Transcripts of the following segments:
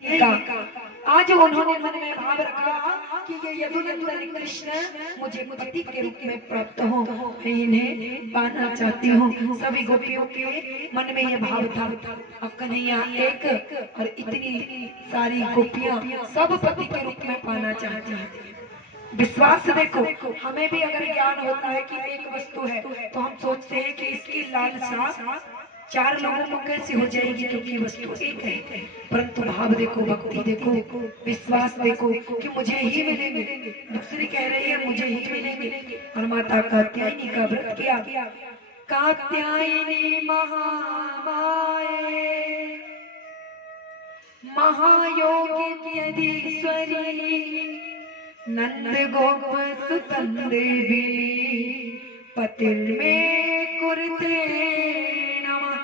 आज उन्होंने मन में भाव रखा कि ये यदुनंदन कृष्ण मुझे पति के रूप में प्राप्त हो, मैं इन्हें पाना चाहती हूँ। सभी गोपियों के मन में ये भाव था। अब कन्हैया एक और इतनी सारी गोपियां सब पति के रूप में पाना चाहती हैं। विश्वास देखो, हमें भी अगर ज्ञान होता है कि एक वस्तु है तो हम सोचते हैं कि इसकी लालसा चार लोगों को कैसे हो जाएगी, क्योंकि वस्तु एक है। परंतु भाव देखो, भक्ति देखो, विश्वास देखो कि मुझे ही मिलेंगे। दूसरी कह रही है मुझे ही मिलेंगे। और माता कात्यायनी का व्रत किया। कात्यायनी महामाये महायोगी यदीश्वरी नंद गोप सुतन देवी पतिर्मे कुरुते नमः।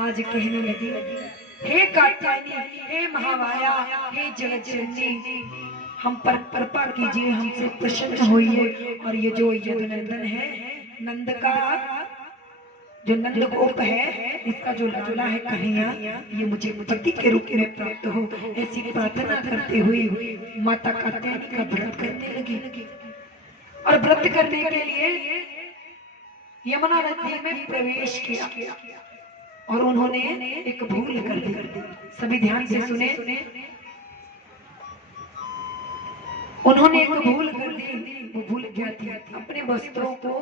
आज कहने लगी, हे कात्यायनी, हे महामाया, हे जगज्जननी, हम पर कृपा कीजिए, हमसे प्रसन्न होइए। और ये जो यदुनंदन है, नंद का जो नंद गोप है, इसका जो लाला है कन्हैया, ये मुझे पति के रूप में प्राप्त हो, ऐसी प्रार्थना करते हुए माता कात्यायनी का व्रत करने लगी। और व्रत करने के लिए यमुना नदी में प्रवेश किया और उन्होंने एक भूल कर दी। सभी ध्यान से सुने, उन्होंने एक भूल कर दी। वो भूल क्या थी? अपने वस्त्रों को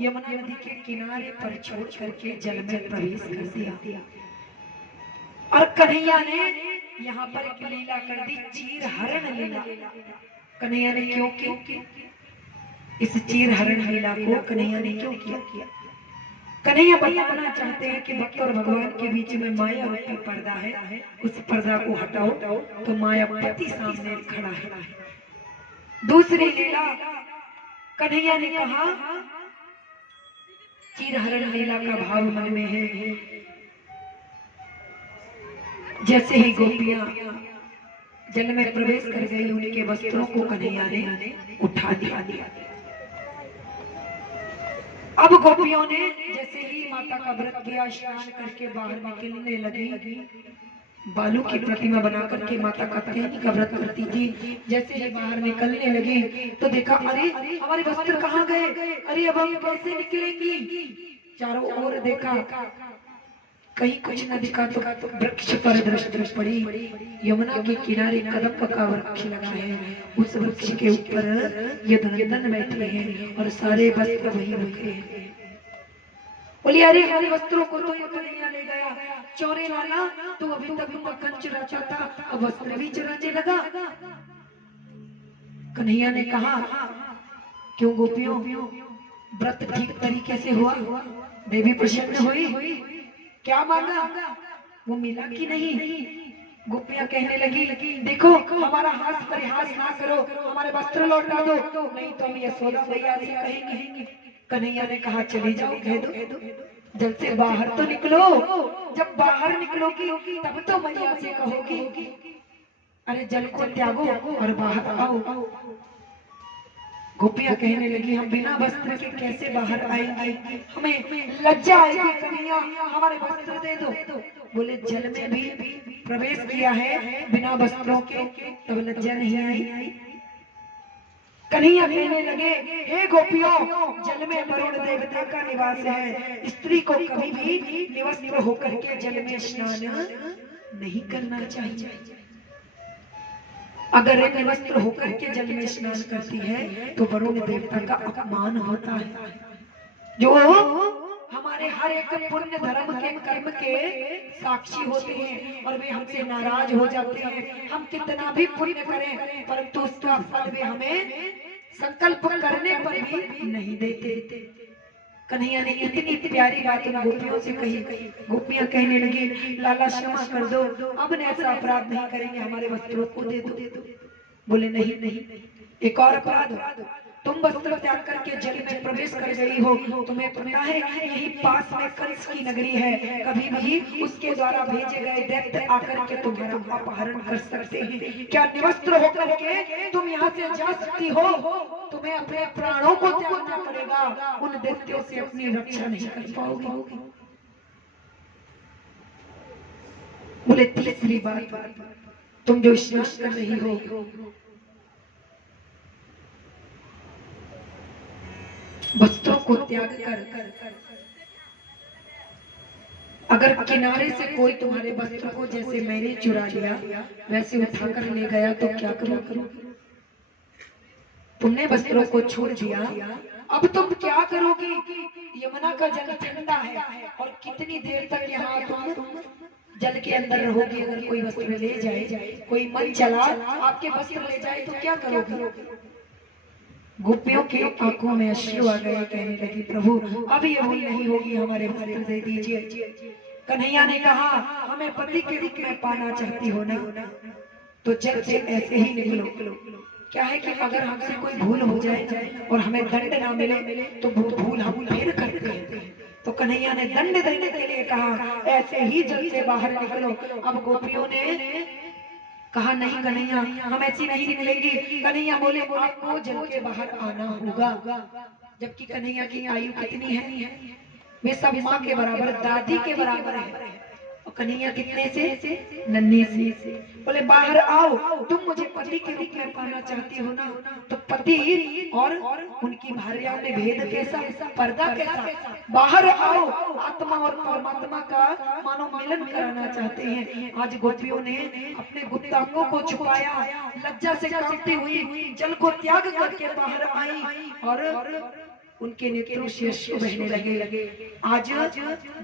यमुना नदी के किनारे पर छोड़ करके जल में प्रवेश कर दिया। और कन्हैया ने यहाँ पर एक लीला कर दी, चीर हरण लीला। कन्हैया ने क्यों की? इस चीर हरण लीला को कन्हैया ने क्यों किया? कन्हैया बताना चाहते हैं कि भक्त और भगवान के बीच में माया रूपी पर्दा है, उस पर्दा को हटाओ तो माया पति सामने खड़ा है। दूसरी लीला, कन्हैया ने कहा, चीरहरण लीला का भाव मन में है। जैसे ही गोपियां जल में प्रवेश कर गई, उनके वस्त्रों को कन्हैया ने उठा दिया। अब गोपियों ने जैसे ही माता का व्रत किया, स्नान करके बाहर निकलने लगी। बालू की प्रतिमा बनाकर के माता कात्यायनी का व्रत करती थी। जैसे ही बाहर निकलने लगी तो देखा, अरे हमारे वस्त्र कहाँ गए? अरे अब हम कैसे निकलेंगी? चारों ओर देखा, कहीं कुछ न दिखा तो वृक्ष पर दृष्टि पड़ी। यमुना के किनारे कदम का वृक्ष लगा है, उस वृक्ष के ऊपर यदुनंदन बैठे हैं और सारे वस्त्र वहीं रखे हैं। बोली, अरे हमारे वस्त्रों को तो ये कन्हैया ले गया। चोरे लाला, तू अभी तक मक्खन चुराता था, अब वस्त्र भी चुराने लगा। कन्हैया ने कहा, क्यों गोपियों, व्रत ठीक तरीके से हुआ? देवी प्रसन्न हुई? क्या मांगा? वो मिला कि नहीं? गोपियां कहने लगी, देखो हमारा हाथ परिहास ना करो, हमारे वस्त्र लौटा दो, नहीं तो हम यशोदा मैया से कहेंगे। कन्हैया ने कहा, चली जाओ, कह दो, जल से बाहर तो निकलो। जब बाहर निकलोगी तब तो मैया से कहोगी, अरे जल को त्यागो और बाहर आओ। गोपियां कहने लगी, हम बिना वस्त्र के कैसे बाहर आएंगे? हमें लज्जा आएगी। कन्हैया, हमारे वस्त्र दे दो। बोले, जल में भी प्रवेश किया है बिना वस्त्रों के, तब लज्जा नहीं आई? कन्हैया कहने लगे, हे गोपियों, जल में वरुण देवता का निवास है। स्त्री को कभी भी निवस्त्र होकर के जल में स्नान नहीं करना चाहिए। अगर निवस्त्र होकर के जल में स्नान करती है तो वरुण देवता का अपमान होता है, जो हमारे हर एक पुण्य धर्म के कर्म के साक्षी होते हैं और वे हमसे नाराज हो जाते हैं। हम कितना भी पुण्य करें परंतु उसका फल वे हमें संकल्प करने पर भी नहीं देते। कन्हैया ने इतनी प्यारी बात उन गोपियों से कही। गोपियां कहने लगी, लाला क्षमा कर दो, अब ऐसा अपराध नहीं करेंगे, हमारे वस्त्रों को दे दो। बोले, नहीं, एक और अपराध, तुम वस्त्र त्याग करके जल में प्रवेश कर गई हो। तुम्हें पता है यही पास में कंस की नगरी है, कभी भी उसके द्वारा भेजे गए दैत्य आकर के तुम्हारा अपहरण कर सकते हैं। क्या निवस्त्र होकर के तुम यहाँ से जा सकती हो? तुम्हें अपने प्राणों को त्यागना पड़ेगा, उन दैत्यों से अपनी रक्षा नहीं कर पाओगे। बोले, तीसरी बात, तुम जो स्नान कर रही हो, वस्त्रों को त्याग कर अगर किनारे से कोई तुम्हारे वस्त्र को जैसे मैंने चुरा लिया वैसे उठाकर ले गया तो क्या करोगे? तुमने वस्त्रों को छोड़ दिया, अब तुम क्या करोगी? यमुना का जल ठंडा है और कितनी देर तक यहाँ तुम जल के अंदर रहोगी? अगर कोई वस्त्र ले जाए, कोई मन चला आपके वस्त्र ले जाए तो क्या करोगी? गोपियों के आंखों में अश्रु आ गए, कहने लगी प्रभु अब ये भूल नहीं होगी, हमारे वस्त्र दे दीजिए। कन्हैया ने कहा हमें पति के रूप में पाना चाहती हो ना, तो जल से ऐसे ही निकलो। क्या है कि अगर हमसे कोई भूल हो जाए और हमें दंड ना मिले तो वो भूल हम फिर करते हैं। तो कन्हैया ने दंड देने के लिए कहा ऐसे ही जल से बाहर निकलो। अब गोपियों ने कहा नहीं कन्हैया हम ऐसी नहीं निकलेंगी। कन्हैया बोले आपको जल के बाहर आना होगा। जबकि कन्हैया की आयु कितनी है? वे सब माँ के बराबर, दादी के बराबर है। और कन्हैया कितने से? नन्ही से। बोले बाहर आओ, तुम मुझे पति के रूप में पाना चाहती हो ना, तो पति और उनकी भार्याओं में भेद कैसा, पर्दा कैसा? बाहर आओ, आत्मा और परमात्मा का मानो मिलन कराना चाहते हैं। आज गोपियों ने अपने गुप्तांगों को छुपाया, लज्जा से कांपती हुई जल को त्याग करके बाहर आई और उनके नेत्रों से अश्रु बहने लगे। आज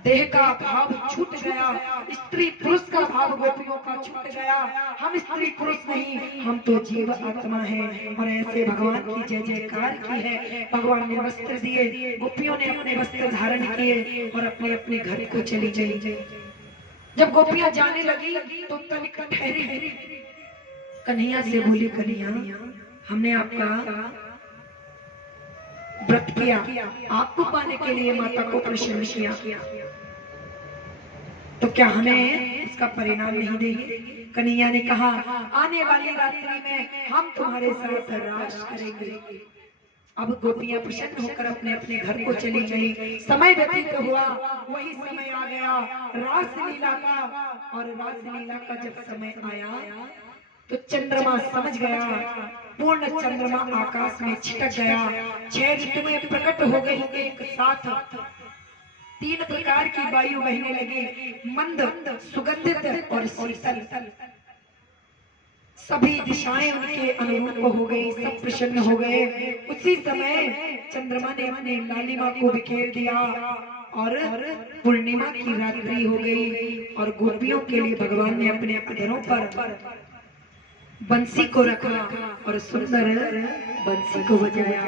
देह का भाव छूट गया, स्त्री पुरुष का भाव गोपियों का छूट गया। हम स्त्री पुरुष नहीं, हम तो जीव आत्मा हैं। और ऐसे भगवान की जय जयकार की है। भगवान ने वस्त्र दिए, गोपियों ने अपने वस्त्र धारण किए और अपने अपने घर को चली गई। जब गोपियां जाने लगी तो तनिक ठहरी, कन्हैया से बोली कन्हैया हमने आपका व्रत किया, आपको पाने के लिए माता को प्रसन्न किया, तो क्या हमें इसका परिणाम नहीं देंगे? कन्हैया ने कहा आने वाली रात्रि में हम तुम्हारे साथ रास करेंगे। अब गोपियां प्रसन्न होकर अपने अपने घर को चली गई। समय व्यतीत हुआ, वही समय आ गया रासलीला का। और रासलीला का जब समय आया तो चंद्रमा समझ गया, पूर्ण चंद्रमा आकाश में छिटक गया। 6 ऋतुएं प्रकट हो गई एक साथ। 3 प्रकार की वायु बहने लगी, मंद, सुगंधित और शीतल। सभी दिशाएं उनके अनुरूप हो गई, सब प्रसन्न हो गए। उसी समय चंद्रमा ने अपने लालिमा को बिखेर दिया और पूर्णिमा की रात्रि हो गई। और गोपियों के लिए भगवान ने अपने अधरों पर बंसी को रखा और सुंदर बंसी को बजाया।